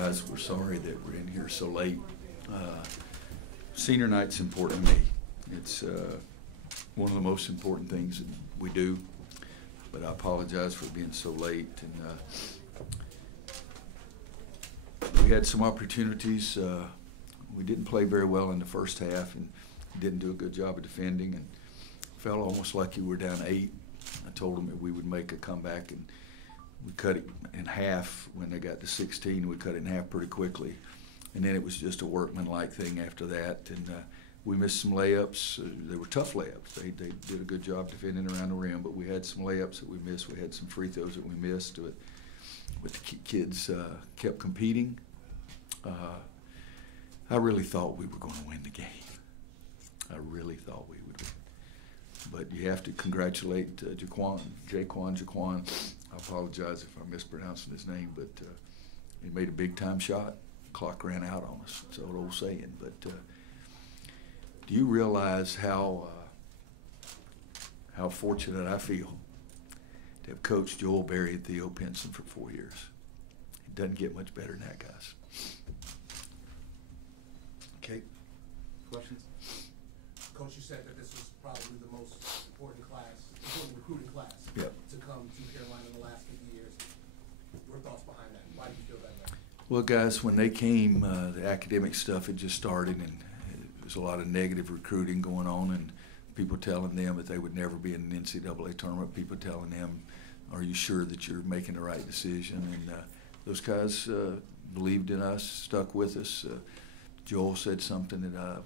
guys, we're sorry that we're in here so late. Senior night's important to me. It's one of the most important things that we do, but I apologize for being so late. And we had some opportunities. We didn't play very well in the first half and didn't do a good job of defending, and felt almost like you were down 8. I told them that we would make a comeback, and we cut it in half when they got to 16. We cut it in half pretty quickly, and then it was just a workmanlike thing after that. And we missed some layups. They were tough layups. They did a good job defending around the rim, but we had some layups that we missed. We had some free throws that we missed. But the kids kept competing. I really thought we were going to win the game. I really thought we would win. But you have to congratulate Jaquan. I apologize if I'm mispronouncing his name, but he made a big-time shot. Clock ran out on us. That's an old saying. But do you realize how fortunate I feel to have coached Joel Berry and Theo Pinson for 4 years? It doesn't get much better than that, guys. Okay. Questions? Coach, you said that this was probably the most important recruiting class to come to Carolina in the last 50 years. Your thoughts behind that? Why do you feel that way? Well, guys, when they came, the academic stuff had just started, and there was a lot of negative recruiting going on, and people telling them that they would never be in an NCAA tournament, people telling them, are you sure that you're making the right decision? And those guys believed in us, stuck with us. Joel said something that I'll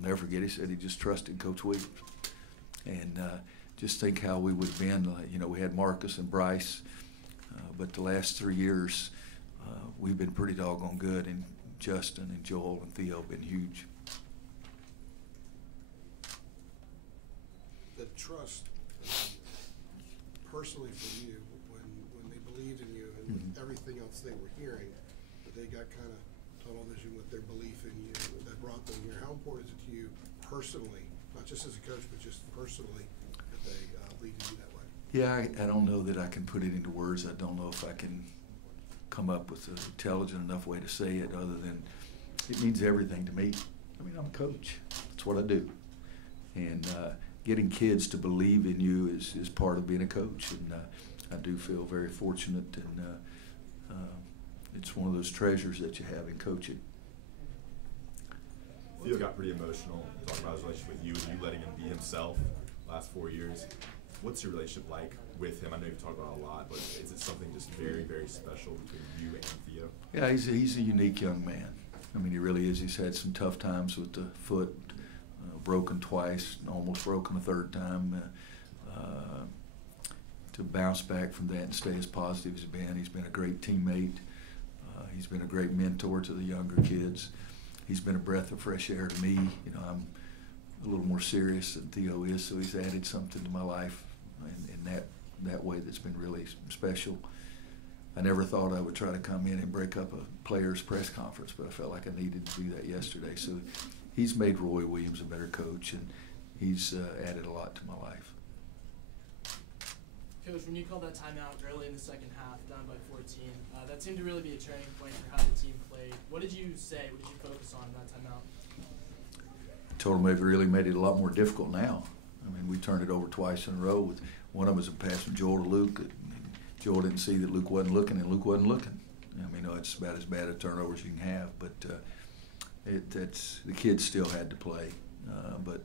never forget. He said he just trusted Coach Williams. And just think how we would have been. You know, we had Marcus and Bryce, but the last 3 years we've been pretty doggone good, and Justin and Joel and Theo have been huge. The trust, personally for you, when they believed in you and with everything else they were hearing, that they got kind of tunnel vision with their belief in you that brought them here. How important is it to you personally, not just as a coach, but just personally, that they lead you that way? Yeah, I don't know that I can put it into words. I don't know if I can come up with an intelligent enough way to say it other than it means everything to me. I mean, I'm a coach. That's what I do. And getting kids to believe in you is part of being a coach. And I do feel very fortunate, and it's one of those treasures that you have in coaching. Theo got pretty emotional talking about his relationship with you and you letting him be himself last 4 years. What's your relationship like with him? I know you've talked about it a lot, but is it something just very, very special between you and Theo? Yeah, he's a unique young man. I mean, he really is. He's had some tough times with the foot, broken twice, almost broken a third time. To bounce back from that and stay as positive as he's been a great teammate. He's been a great mentor to the younger kids. He's been a breath of fresh air to me. You know, I'm a little more serious than Theo is, so he's added something to my life in that way that's been really special. I never thought I would try to come in and break up a player's press conference, but I felt like I needed to do that yesterday. So he's made Roy Williams a better coach, and he's added a lot to my life. Coach, when you called that timeout early in the second half, down by 14, that seemed to really be a turning point for how the team played. What did you say? What did you focus on in that timeout? I told them they've really made it a lot more difficult now. I mean, we turned it over twice in a row. One of them was a pass from Joel to Luke. Joel didn't see that Luke wasn't looking, and Luke wasn't looking. I mean, it's about as bad a turnover as you can have, but the kids still had to play. But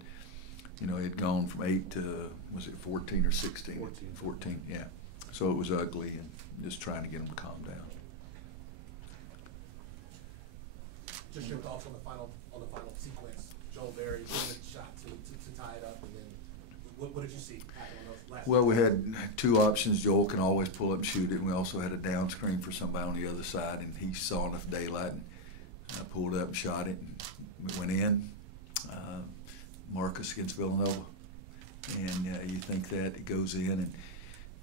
you know, it had gone from 8 to, was it 14 or 16? 14, yeah. So it was ugly, and just trying to get them to calm down. Just your thoughts on the final sequence. Joel Berry doing the shot to tie it up, and then what did you see happen on those last? Well, we had two options. Joel can always pull up and shoot it, and we also had a down screen for somebody on the other side, and he saw enough daylight and pulled up and shot it, and we went in. Marcus against Villanova, and you think that it goes in, and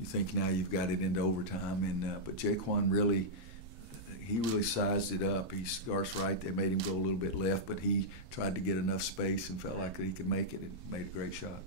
you think now you've got it into overtime. And but Jaquan really sized it up. He starts right. They made him go a little bit left, but he tried to get enough space and felt like that he could make it and made a great shot.